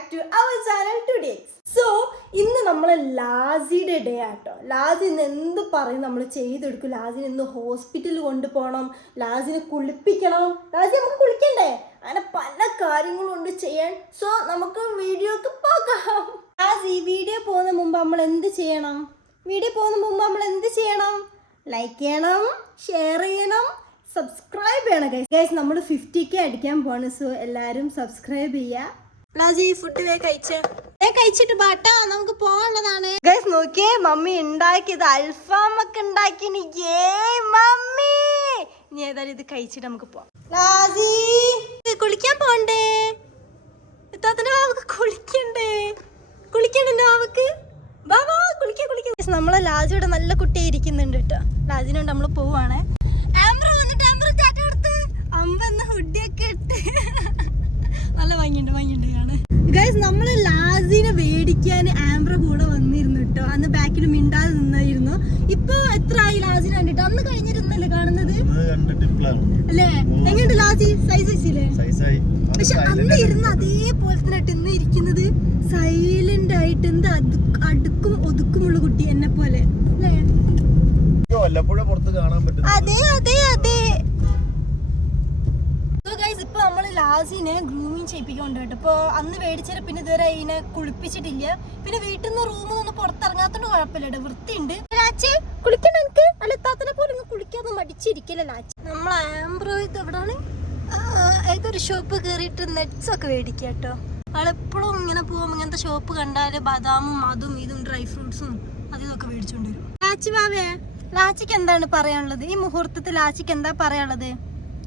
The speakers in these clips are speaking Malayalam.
back to our channel today. So, ഇന്ന് നമ്മൾ ലാസിയുടെ ഡേ ആട്ടോ. ലാസി ഇന്ന് എന്ത് പറയും നമ്മൾ ചെയ്തെടുക്കും. ലാസിനെ ഇന്ന് ഹോസ്പിറ്റലിൽ കൊണ്ടുപോകണം, ലാസിനെ കുളിപ്പിക്കണം. ലാസി നമുക്ക് കുളിക്കണ്ടേ? അങ്ങനെ പല കാര്യങ്ങളുണ്ട് ചെയ്യാൻ. സോ നമുക്ക് വീഡിയോക്ക് പോകാം. ലാസി വീഡിയോ പോകുന്ന മുമ്പ് നമ്മൾ എന്ത് ചെയ്യണം? ലൈക്ക് ചെയ്യണം, ഷെയർ ചെയ്യണം, സബ്സ്ക്രൈബ് ചെയ്യണം ഗൈസ്. നമ്മൾ 50K അടിക്കാൻ പോവാണ്. സോ എല്ലാവരും സബ്സ്ക്രൈബ് ചെയ്യുക. ലാസി ഫുഡ് കഴിച്ചിട്ട് ബാട്ടാ നമുക്ക് പോകാനുള്ളതാണ്. ഗൈസ് നോക്കിയേ, മമ്മി ഉണ്ടാക്കിയത് അൽഫാം ഒക്കെ ഉണ്ടാക്കി. മമ്മി ഇനി ഏതായാലും ഇത് കഴിച്ചിട്ട് നമുക്ക് പോവാം. ലാസി കുളിക്കാൻ പോണ്ടേ? ഇത്താത്തിന്റെ വാവക്ക് കുളിക്കണ്ടേ വാവക്ക്? ബാബാ കുളിക്കാൻ. നമ്മളെ ലാസിയുടെ നല്ല കുട്ടി ഇരിക്കുന്നുണ്ട് കേട്ടോ. ലാസിനോണ്ട് നമ്മള് പോവാണ്. അമ്പ എന്ന ഹുഡിയൊക്കെ ഇട്ട് നല്ല ഭംഗിയുണ്ട് കാണാൻ. ഗൈസ് നമ്മള് ലാസിനെ മേടിക്കാൻ ആംബ്ര കൂടെ വന്നിരുന്നു കേട്ടോ. അന്ന് ബാക്കിൽ മിണ്ടാതെ നിന്നായിരുന്നു. ഇപ്പൊ എത്ര ആയി ലാസിനെ കണ്ടിട്ട്? അന്ന് കഴിഞ്ഞിരുന്നല്ലേ കാണുന്നത് അല്ലേ? എങ്ങനെയുണ്ട് ലാസി? സൈസില്ലേ? പക്ഷെ അന്ന് ഇരുന്ന് അതേപോലെ തന്നെ ഇന്ന് ഇരിക്കുന്നത് സൈലന്റ് ആയിട്ട്. എന്താ അടുക്കും ഒതുക്കുമുള്ള കുട്ടി എന്നെ പോലെ അല്ലേ? അതെ. ഇപ്പൊ നമ്മള് ലാസിനെ ഗ്രൂമിങ് ചെയ്യിപ്പിക്കൊണ്ട് കേട്ടോ. ഇപ്പൊ അന്ന് മേടിച്ചിട്ട് പിന്നെ ഇതുവരെ അതിനെ കുളിപ്പിച്ചിട്ടില്ല. പിന്നെ വീട്ടിൽ നിന്ന് റൂമിൽ നിന്ന് പുറത്തിറങ്ങാത്തോണ്ട് കുഴപ്പമില്ല, വൃത്തിയുണ്ട്. ലാച്ചി കുളിക്കണ്ട എനിക്ക്? അല്ല താത്തനെ പോലെ കുളിക്കാതെ മടിച്ചിരിക്കല്ലേ ലാച്ചി. നമ്മൾ ആംബ്രോ ഇത് എവിടാണ്? ഏതൊരു ഷോപ്പ് കയറിയിട്ട് നെറ്റ്സ് ഒക്കെ മേടിക്കുക കേട്ടോ. ആളെപ്പോഴും ഇങ്ങനെ പോകും. ഇങ്ങനത്തെ ഷോപ്പ് കണ്ടാല് ബദാമും അതും ഇതും ഡ്രൈ ഫ്രൂട്ട്സും അതിതൊക്കെ മേടിച്ചോണ്ട് വരും. ലാച്ചി വാവേ, ലാച്ചിക്ക് എന്താണ് പറയാനുള്ളത്? ഈ മുഹൂർത്തത്തിൽ ലാച്ചിക്ക് എന്താ പറയാനുള്ളത്?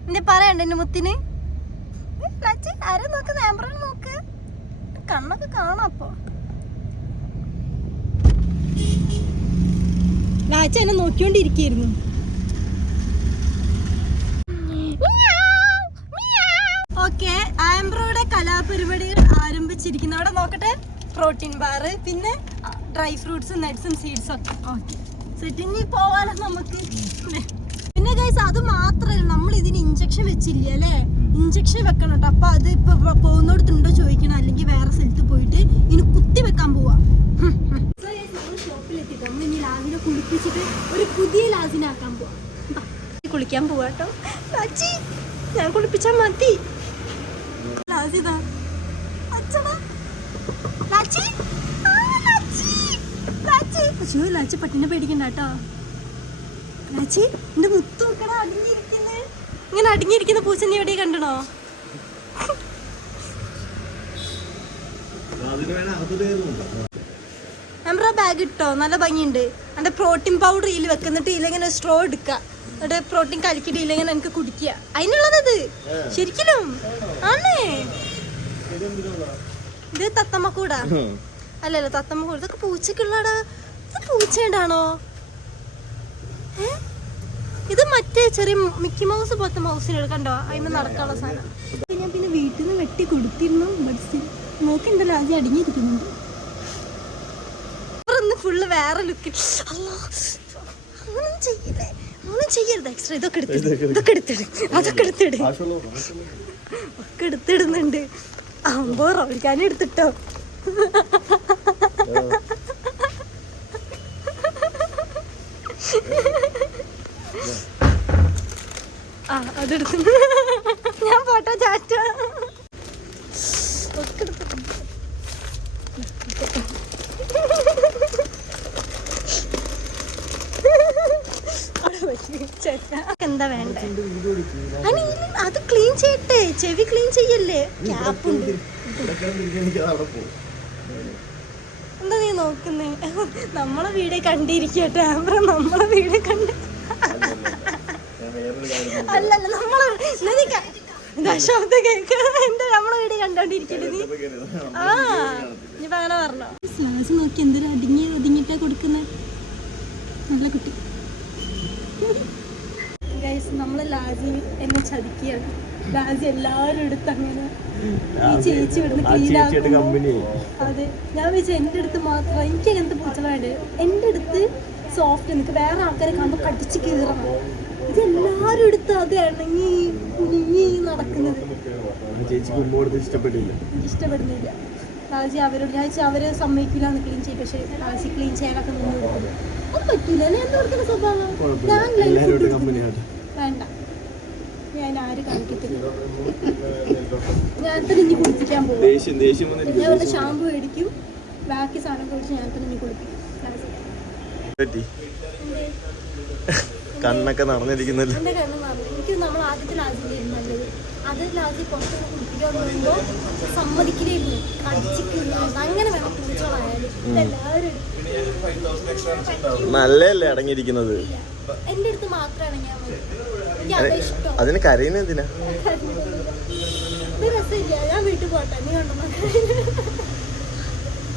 എന്റെ പറയണ്ട എന്റെ മുത്തിന്. ലാച്ചി ആരെ നോക്ക്? ആംബ്രോനെ നോക്ക്, കണ്ണൊക്കെ കാണാം. അപ്പൊ ലാച്ചി എന്നെ നോക്കിക്കൊണ്ടിരിക്കുന്നു. ഓക്കെ, ആംബ്രോയുടെ കലാപരിപാടികൾ ആരംഭിച്ചിരിക്കുന്നു. അവിടെ നോക്കട്ടെ, പ്രോട്ടീൻ ബാർ, പിന്നെ ഡ്രൈ ഫ്രൂട്ട്സും നട്ട്സും സീഡ്സും ഒക്കെ. Okay set. ഇനി പോവാലോ നമുക്ക്. പിന്നെ ഗൈസ് അത് മാത്രല്ല, നമ്മൾ ഇതിന് ഇഞ്ചക്ഷൻ വെച്ചില്ല അല്ലേ? ഇഞ്ചക്ഷൻ വെക്കണം കേട്ടോ. അപ്പൊ അത് ഇപ്പൊ പോകുന്നിടത്തുണ്ടോ ചോദിക്കണം, അല്ലെങ്കിൽ വേറെ സ്ഥലത്ത് പോയിട്ട് ഇനി കുത്തി വെക്കാൻ പോവാ. ഷോപ്പിലെത്തിട്ടോ. നമ്മൾ ഇനി ലാസിനെ കുളിപ്പിച്ചിട്ട് ഒരു പുതിയ ലാസിനെ ആക്കാൻ പോവാ. കുളിക്കാൻ പോവാ കേട്ടോ. ലാച്ചി ഞാൻ കുളിപ്പിച്ചാ മതി. ലാസിതാ ലാച്ചി പട്ടിനെ പേടിക്കണ്ട കേട്ടോ. ലാച്ചി എന്റെ മുത്ത് നോക്കടാ, അടങ്ങിയിരിക്കുന്നേ. ഇങ്ങനെ അടങ്ങിയിരിക്കുന്ന പൂച്ച നീ എവിടെ കണ്ടണോ? ആംബ്ര ബാഗ് ഇട്ടോ, നല്ല ഭംഗിയുണ്ട്. എന്റെ പ്രോട്ടീൻ പൗഡർ ഇതിൽ വെക്കുന്നിട്ട് ഇതിലിങ്ങനെ സ്ട്രോ എടുക്കുക, എന്നിട്ട് പ്രോട്ടീൻ കലക്കിട്ട് ഇതിലിങ്ങനെ എനിക്ക് കുടിക്കുക. അതിനുള്ളതത് ശരിക്കും ആണേ. ഇത് തത്തമ്മ കൂടാ അല്ലല്ലോ, തത്തമ്മ കൂടെ. ഇതൊക്കെ പൂച്ചക്കുള്ളടാ. ഇത് പൂച്ചേണ്ടാണോ? ഇത് മറ്റേ ചെറിയ മിക്കി മൗസ് പോലത്തെ മൗസിനെ കണ്ടോ? അതിന് നടക്കാനുള്ള സാധനം. ഞാൻ പിന്നെ വീട്ടിൽ നിന്ന് വെട്ടി കൊടുത്തിരുന്നു. നോക്കണ്ടല്ലോ, ആദ്യം അടങ്ങിയിരിക്കുന്നുണ്ട്. ഫുള്ള് വേറെ ലുക്ക്. അങ്ങനെ ചെയ്യരുത്. എക്സ്ട്രാ ഇതൊക്കെ എടുത്തിടുന്നുണ്ട്. ആകുമ്പോ റോളിക്കാനും എടുത്തിട്ടോ. അതെടുത്തു. ഞാൻ പോട്ടോ ചാറ്റ എന്താ വേണ്ട? അത് ക്ലീൻ ചെയ്യട്ടെ, ചെവി ക്ലീൻ ചെയ്യല്ലേ? ക്യാപ്പുണ്ട്. എന്താ നീ നോക്കുന്നേ? നമ്മളെ വീട് കണ്ടിരിക്കട്ടെ ആംബ്ര, നമ്മളെ വീട് കണ്ട്. അല്ലല്ല, നമ്മളെ ശബ്ദം കേൾക്ക. എന്താ നമ്മളെ വീട് കണ്ടോണ്ടിരിക്കല്ലേ നീ? ആ ഇനിയിപ്പോ അങ്ങനെ പറഞ്ഞോ. ലാസ് നോക്കി എന്തൊരു ഒതുങ്ങിട്ടാ കൊടുക്കുന്നേ. നല്ല കുട്ടി. ഗൈസ് നമ്മള് ലാസി എന്നെ ചതിക്കുകയാണ്. ലാസി എല്ലാവരും എടുത്ത് അങ്ങനെ ഈ ചേച്ചി ഇവിടുന്ന് ക്ലീൻ ആക്കുമ്പോ, അതെ ഞാൻ വെച്ചാൽ എൻ്റെ അടുത്ത് മാത്രം എനിക്ക് അങ്ങനത്തെ പൂച്ച വേണ്ട. എൻ്റെ അടുത്ത് സോഫ്റ്റ്, എനിക്ക് വേറെ ആൾക്കാരെ കാണുമ്പോൾ കടിച്ച് കീറണം. ഇതെല്ലാരും എടുത്ത് അത് ഇണങ്ങി നടക്കുന്നത്. ഇഷ്ടപ്പെടുന്നില്ല. ലാജി അവരോട് അവര് സമ്മതിക്കില്ല എന്ന് ക്ലീൻ ചെയ്യും. പക്ഷെ ലാജി ക്ലീൻ ചെയ്യാനൊക്കെ നിന്ന് കൊടുക്കും. അത് പറ്റില്ല. എന്ത് കൊടുക്കുന്ന സ്വഭാവം വേണ്ട, ഞാൻ ആര് കാണിക്കത്തില്ല. ഞാൻ തന്നെ ഇനി കുളിപ്പിക്കാൻ പോകും. ഞാൻ വല്ല ഷാമ്പു മേടിക്കും, ബാക്കി സാധനം കുടിച്ച് ഞാൻ തന്നെ ഇനി കുളിപ്പിക്കും. കണ്ണൊക്കെ നിറഞ്ഞിരിക്കുന്നില്ല. എന്റെ കണ്ണ് നിറഞ്ഞു. എനിക്ക് നമ്മൾ ആദ്യത്തെ ലാജിന്റെ നല്ലത്. അത് ലാജി പുറത്തൊക്കെ കുളിപ്പിക്കാൻ പോകുമ്പോൾ സമ്മതിക്കില്ലായിരുന്നു. അടിച്ചിട്ടില്ല, അങ്ങനെ വേണം പൂച്ചകളായാലും. ഇതെല്ലാവരും നല്ലല്ലേ അടങ്ങിയിരിക്കുന്നത്. എന്റെ അടുത്ത് മാത്രമാണ് ഞാൻ എനിക്ക് അതാ ഇഷ്ടം. അതിന് കരയുന്ന എന്തിനാ? ഇത് രസമില്ല. ഞാൻ വീട്ടിൽ പോട്ടെ, നീ കണ്ടോ?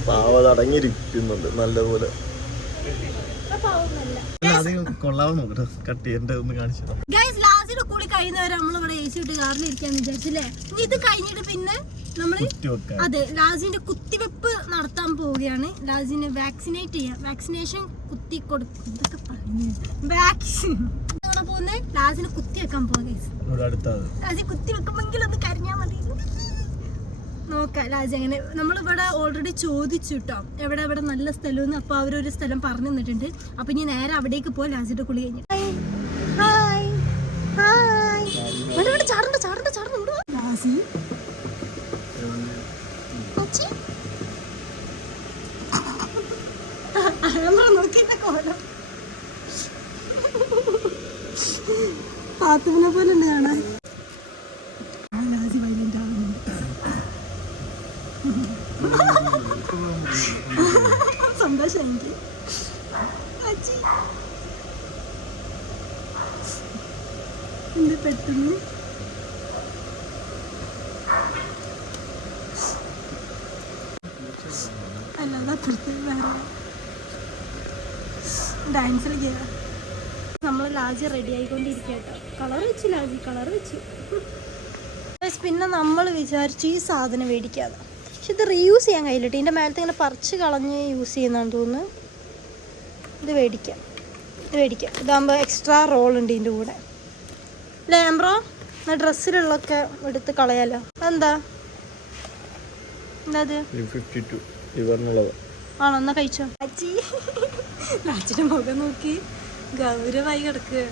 പാവത് അടങ്ങിയിരിക്കുന്നുണ്ട് നല്ലപോലെ. ലാജിയുടെ കൂടി കഴിയുന്നവരെ നമ്മളിവിടെ AC ഇട്ട് കാറിൽ ഇരിക്കാന്ന് വിചാരിച്ചില്ലേ. ഇനി ഇത് കഴിഞ്ഞിട്ട് പിന്നെ നമ്മള് അതെ ലാജിന്റെ കുത്തിവെപ്പ് നടത്താൻ പോവുകയാണ്. ലാജിനെ വാക്സിനേറ്റ് ചെയ്യാം. വാക്സിനേഷൻ കുത്തി കൊടുക്കും. ഇതൊക്കെ പറഞ്ഞു വാക്സിൻ പോകുന്നേ. ലാജിനെ കുത്തി വെക്കാൻ പോവാ. ലാജി കുത്തി വെക്കുമെങ്കിൽ ഒന്ന് കരഞ്ഞാ മതി. നോക്കാം ലാജി അങ്ങനെ. നമ്മളിവിടെ ഓൾറെഡി ചോദിച്ചു കേട്ടോ എവിടെ എവിടെ നല്ല സ്ഥലമെന്ന്. അപ്പോൾ അവരൊരു സ്ഥലം പറഞ്ഞു തന്നിട്ടുണ്ട്. അപ്പം ഇനി നേരെ അവിടേക്ക് പോവാം ലാജിയുടെ കുളി കഴിഞ്ഞ്. പാത്തുവിനെ പോലെ ഉണ്ട് കാണാൻ. ലാജി വൈലന്റ് ആവുന്നുണ്ട്. സന്തോഷം എനിക്ക്. എന്ത് പെട്ടെന്ന് അല്ലാതെ അപ്പുറത്ത് വേറെ ഡാൻസ് കളിക്കുക. നമ്മൾ ലാജി റെഡി ആയിക്കൊണ്ടിരിക്കുക കേട്ടോ. കളർ വെച്ചു ലാജി, കളർ വെച്ചു. പിന്നെ നമ്മൾ വിചാരിച്ചു ഈ സാധനം മേടിക്കാതെ. പക്ഷെ ഇത് റീയൂസ് ചെയ്യാൻ കഴിയില്ല. ഇതിൻ്റെ മേലത്തെ ഇങ്ങനെ പറിച്ച് കളഞ്ഞ് യൂസ് ചെയ്യുന്നതാണെന്ന് തോന്നുന്നു. ഇത് മേടിക്കാം. ഇതാകുമ്പോൾ എക്സ്ട്രാ റോൾ ഉണ്ട് ഇതിൻ്റെ കൂടെ. ലാംബ്രോ എന്നാൽ ഡ്രസ്സിലുള്ളൊക്കെ എടുത്ത് കളയാലോ. എന്താ എന്താ അത് ആണോ? എന്നാ കഴിച്ചോ. ലാച്ചിൻ്റെ മുഖം നോക്കി ഗൗരവമായി കിടക്കുക.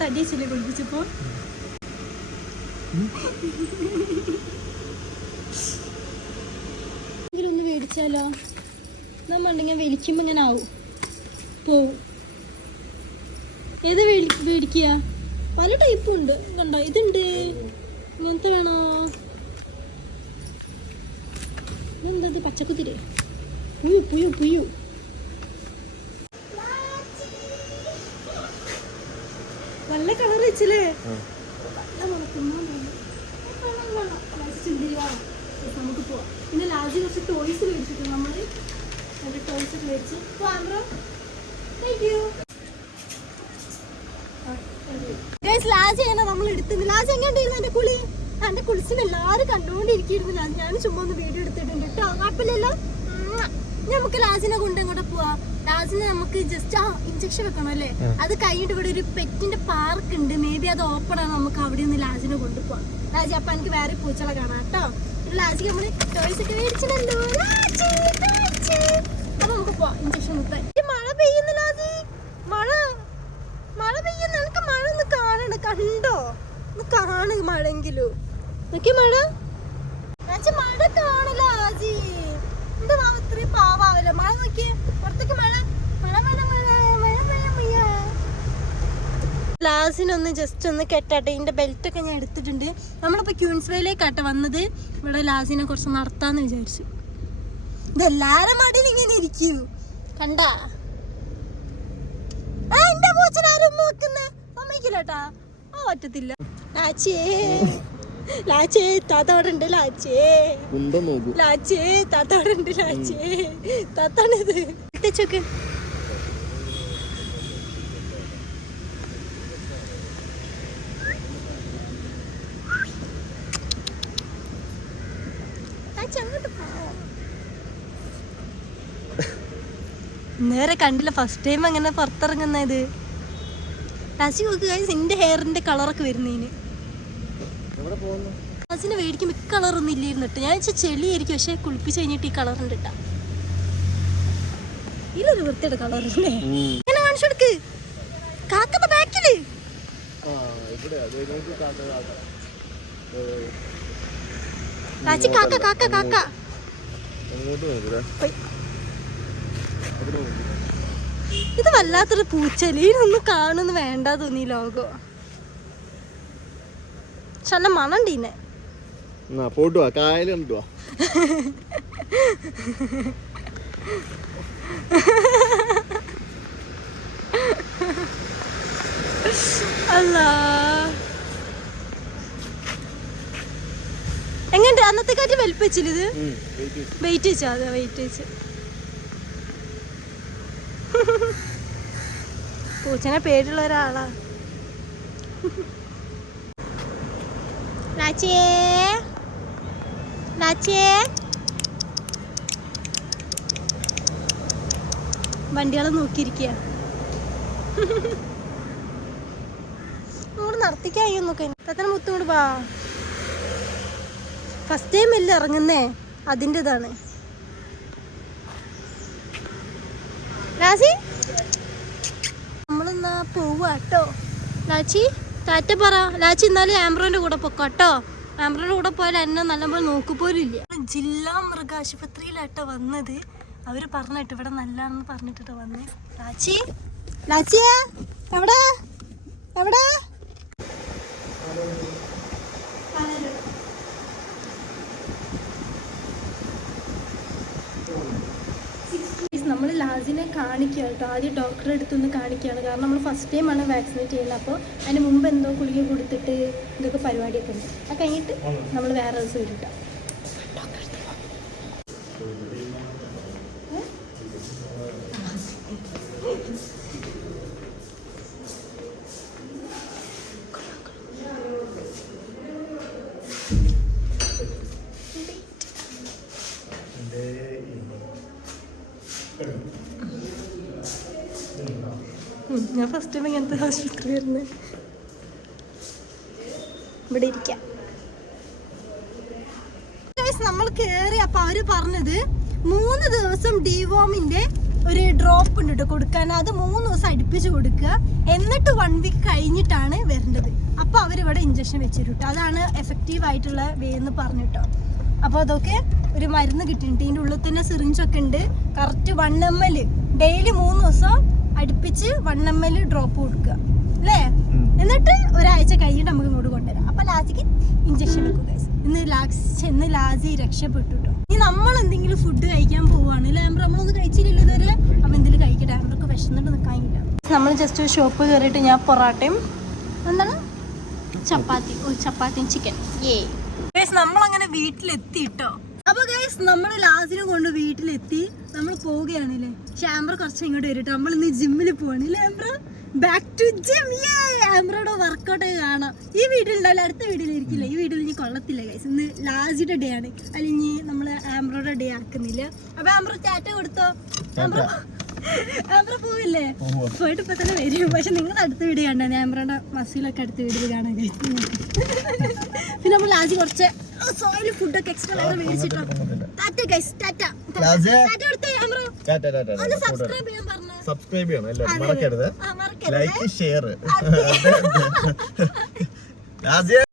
തടി വെച്ചില്ലേ കുളിപ്പിച്ചപ്പോ. ഒന്ന് മേടിച്ചാലോ? നമ്മളുണ്ടെങ്കിൽ വലിക്കുമ്പോ ഇങ്ങനെ ആവും പോവും. ഏത് മേടിക്കുക? പല ടൈപ്പും ഉണ്ട്. കണ്ടോ ഇതുണ്ട്. ഇങ്ങനത്തെ വേണോ? എന്താ പച്ചക്കുത്തിരി പുയു പുയു പുയു. നല്ല കളർ വെച്ചില്ലേ? നമുക്ക് പോവാം. പിന്നെ ലാജി കുറച്ച് ടോയ്സ് മേടിച്ചിട്ടു. നമ്മള് ടോയ്സ് ഒക്കെ മേടിച്ച് ലാജി ആണ് നമ്മൾ എടുത്തത്. ലാജി എങ്ങനെയായിരുന്നു എന്റെ കുളി? എന്റെ കുളിച്ചിന് എല്ലാവരും കണ്ടുകൊണ്ടിരിക്കുന്നു. ഞാൻ ചുമ്മാ ഒന്ന് വീഡിയോ എടുത്തിട്ടുണ്ട് കേട്ടോ. കുഴപ്പമില്ലല്ലോ. നമുക്ക് ലാജിനെ കൊണ്ട് ഇങ്ങോട്ട് പോവാ. ലാജിന് നമുക്ക് ജസ്റ്റ് ഇഞ്ചക്ഷൻ വെക്കണം അല്ലേ? അത് കഴിഞ്ഞിട്ട് ഇവിടെ ഒരു പെറ്റിന്റെ പാർക്ക് ഉണ്ട്. മേ ബി അത് ഓപ്പൺ ആണ്. നമുക്ക് അവിടെ നിന്ന് ലാജിനെ കൊണ്ടുപോവാം. ലാജി അപ്പൊ എനിക്ക് വേറെ പൂച്ചകളെ കാണാം കേട്ടോ. ലാജിക്ക് നമ്മള് ടോയ്സ് ഒക്കെ മേടിച്ചിട്ടുണ്ടല്ലോ. അപ്പൊ നമുക്ക് പോവാം ഇഞ്ചക്ഷൻ കുത്താൻ. മഴ പെയ്യുന്നു ലാജി. മഴ പെയ്യുന്നു. എനിക്ക് മഴ ഒന്ന് കാണണ്ട. കണ്ടോ? ഒന്ന് കാണ് മഴെങ്കിലും. നോക്കി മഴ. മഴ കാണില്ല ലാജി. എന്റെ ഇത്രയും പാവാവില്ല. മഴ നോക്കിയേ പുറത്തേക്ക്. മഴ മഴ മഴ മഴ മഴ മഴ മഴ. ലാസിനൊന്ന് ജസ്റ്റ് ഒന്ന് കെട്ടാട്ടെ. ഇതിന്റെ ബെൽറ്റ് ഒക്കെ ഞാൻ എടുത്തിട്ടുണ്ട്. നമ്മളിപ്പോ ക്യൂൻസ്വേയിലേക്കാട്ടെ വന്നത്. ഇവിടെ ലാസിനെ കുറച്ച് നടത്താന്ന് വിചാരിച്ചു. ഇതെല്ലാരും മടിയിൽ ഇങ്ങനെ ഇരിക്കൂ. കണ്ടാ എന്റെ പൂച്ചനാരും നോക്കുന്നേ സമ്മതിക്കില്ലട്ടാ. പറ്റത്തില്ല. ലാച്ചേ താത്ത അവിടെ ഉണ്ട്. ലാച്ചേ താത്ത അവിടെ ഉണ്ട്. താത്താണിത്. തെച്ചോക്ക്. നേരെ കണ്ടില്ല. ഫസ്റ്റ് ടൈം അങ്ങനെ പുറത്തിറങ്ങുന്ന ഇത്. ലാസ്റ്റ് നോക്ക് ഗൈസ് എന്റെ ഹെയറിന്റെ കളറൊക്കെ വരുന്നതിന്. ലാസ്റ്റിന് മേടിക്കുമ്പോ ഈ കളറൊന്നും ഇല്ലായിരുന്നിട്ട്. ഞാൻ വെച്ചാൽ ചെളിയായിരിക്കും, പക്ഷെ കുളിപ്പിച്ച് കഴിഞ്ഞിട്ട് ഈ കളറുണ്ട് ഇട്ടാ. ഇതിലൊരു വൃത്തിയുടെ കളറില്ലേ? ഇങ്ങനെ കാണിച്ചു കൊടുക്ക്. കാക്കയുടെ ബാക്കില് ലാച്ചി കാക്ക കാക്ക കാക്ക. ഇത് വല്ലാത്തൊരു പൂച്ചല്. ഇതിനൊന്നും കാണുന്നു വേണ്ട തോന്നി ലോഗോ. പക്ഷെ നല്ല മണണ്ടീന്നെ. പോട്ടുവാ കായൽ കണ്ടുവാ. അല്ലാ എങ്ങനെ അന്നത്തെ കാറ്റ് വലിപ്പിച്ചില്ല. ഇത് വെയിറ്റ് വെച്ചാ. അതെ വെയിറ്റ് വെച്ച്. പൂച്ചനെ പേരുള്ള ഒരാളാ. ലാച്ചിയേ ലാച്ചിയേ. വണ്ടികളെ നോക്കിയിരിക്കുക. അങ്ങോട്ട് നടത്തിക്കായി നോക്കെ. തത്തന മുത്തോട് വാ. ഫസ്റ്റ് ടൈം അല്ലേ ഇറങ്ങുന്നേ, അതിൻ്റെതാണ്. ലാച്ചി നമ്മളെന്നാ പോവാട്ടോ. ലാച്ചി ടാറ്റ പറ. ലാച്ചി എന്നാലും ആംബ്രോന്റെ കൂടെ പൊക്കോട്ടോ. ആംബ്രോന്റെ കൂടെ പോയാൽ എന്നെ നല്ലപോലെ നോക്കുപോലും ഇല്ല. ജില്ലാ മൃഗാശുപത്രിയിലാട്ടോ വന്നത്. അവര് പറഞ്ഞിട്ട് ഇവിടെ നല്ലാണെന്ന് പറഞ്ഞിട്ടോ വന്നേ. ലാച്ചി ലാച്ചിയാ എവിടെ എവിടെ? നമ്മൾ ലാസിനെ കാണിക്കുക കേട്ടോ. ആദ്യം ഡോക്ടറെ അടുത്തൊന്ന് കാണിക്കുകയാണ്. കാരണം നമ്മൾ ഫസ്റ്റ് ടൈമാണ് വാക്സിനേറ്റ് ചെയ്യുന്നത്. അപ്പോൾ അതിന് മുമ്പ് എന്തോ ഗുളിക കൊടുത്തിട്ട് ഇതൊക്കെ പരിപാടിയൊക്കെ ഉണ്ട്. അത് കഴിഞ്ഞിട്ട് നമ്മൾ വേറെ ദിവസം വരും കേട്ടോ. ഞാൻ ഫസ്റ്റ് ടൈം ഇങ്ങനത്തെ ആശുപത്രി വരുന്നത്. ഇവിടെ ഇരിക്കാം. നമ്മൾ കയറി. അപ്പൊ അവര് പറഞ്ഞത് 3 ദിവസം ഡിവോമിന്റെ ഒരു ഡ്രോപ്പ് ഉണ്ട് കേട്ടോ കൊടുക്കാൻ. അത് 3 ദിവസം അടുപ്പിച്ച് കൊടുക്കുക. എന്നിട്ട് 1 വീക്ക് കഴിഞ്ഞിട്ടാണ് വരേണ്ടത്. അപ്പൊ അവരിവിടെ ഇഞ്ചക്ഷൻ വെച്ചിട്ടോ. അതാണ് എഫക്റ്റീവ് ആയിട്ടുള്ള വേ എന്ന് പറഞ്ഞിട്ടോ. അപ്പോൾ അതൊക്കെ ഒരു മരുന്ന് കിട്ടിയിട്ടുണ്ട്. ഇതിൻ്റെ ഉള്ളിൽ തന്നെ സിറിഞ്ചൊക്കെ ഉണ്ട്. കറക്റ്റ് 1 ml ഡെയിലി 3 ദിവസം അടുപ്പിച്ച് 1 ml ഡ്രോപ്പ് കൊടുക്കുക അല്ലേ. എന്നിട്ട് ഒരാഴ്ച കഴിഞ്ഞിട്ട് നമുക്ക് ഇങ്ങോട്ട് കൊണ്ടുവരാം. അപ്പൊ ലാസ്റ്റിക്ക് ഇഞ്ചക്ഷൻ വെക്കുക. ഇന്ന് ലാസി രക്ഷപ്പെട്ടു കേട്ടോ. ഇനി നമ്മൾ എന്തെങ്കിലും ഫുഡ് കഴിക്കാൻ പോവാണ്. ലാംബ്ര നമ്മളൊന്നും കഴിച്ചില്ലല്ലോ ഇതുവരെ. അപ്പൊ എന്തെങ്കിലും കഴിക്കട്ടെ. ലാംബ്രക്ക് വിശന്നിട്ട് നിൽക്കാനില്ല. നമ്മൾ ജസ്റ്റ് ഒരു ഷോപ്പ് കയറിയിട്ട് ഞാൻ പൊറാട്ടയും എന്താണ് ചപ്പാത്തിയും ചിക്കൻ. നമ്മളങ്ങനെ വീട്ടിലെത്തി കേട്ടോ. അപ്പൊ ഗൈസ് നമ്മൾ ലാസിനെ കൊണ്ട് വീട്ടിലെത്തി. നമ്മൾ പോവുകയാണല്ലേ. ആംബ്ര കുറച്ച് ഇങ്ങോട്ട് വരും. നമ്മൾ ഇന്ന് ജിമ്മിൽ പോവാണല്ലേ. ആംബ്ര ബാക്ക് ടു ജിം. ആംബ്രയുടെ വർക്കൗട്ട് കാണാം. ഈ വീട്ടിലുണ്ടാവില്ല, അടുത്ത വീട്ടിലിരിക്കില്ല. ഈ വീട്ടിൽ ഇനി കൊള്ളത്തില്ല ഗൈസ്. ഇന്ന് ലാസിയുടെ ഡേ ആണ്. അല്ലെങ്കിൽ നമ്മൾ ആംബ്രയുടെ ഡേ ആക്കുന്നില്ല. അപ്പൊ ആംബ്ര ടാറ്റ കൊടുത്തോ. ആംബ്ര പോവില്ലേ? പോയിട്ട് ഇപ്പൊ തന്നെ വരും. പക്ഷെ നിങ്ങളുടെ അടുത്ത വീഡിയോ കണ്ടാണ് ആംബ്രയുടെ മസിലൊക്കെ അടുത്ത വീഡിയോ കാണാൻ കഴിച്ചു. പിന്നെ നമ്മൾ ലാസി കുറച്ച് സോയിൽ ഫുഡൊക്കെ എക്സ്ട്രാ മേടിച്ചിട്ടോ. Tata guys. ടാറ്റ കൊടുത്തേ ആംബ്ര. ഒന്ന് സബ്സ്ക്രൈബ് ചെയ്യാൻ പറഞ്ഞു. സബ്സ്ക്രൈബ് ചെയ്യണം എല്ലാവരും. മറക്കരുത്. Like share.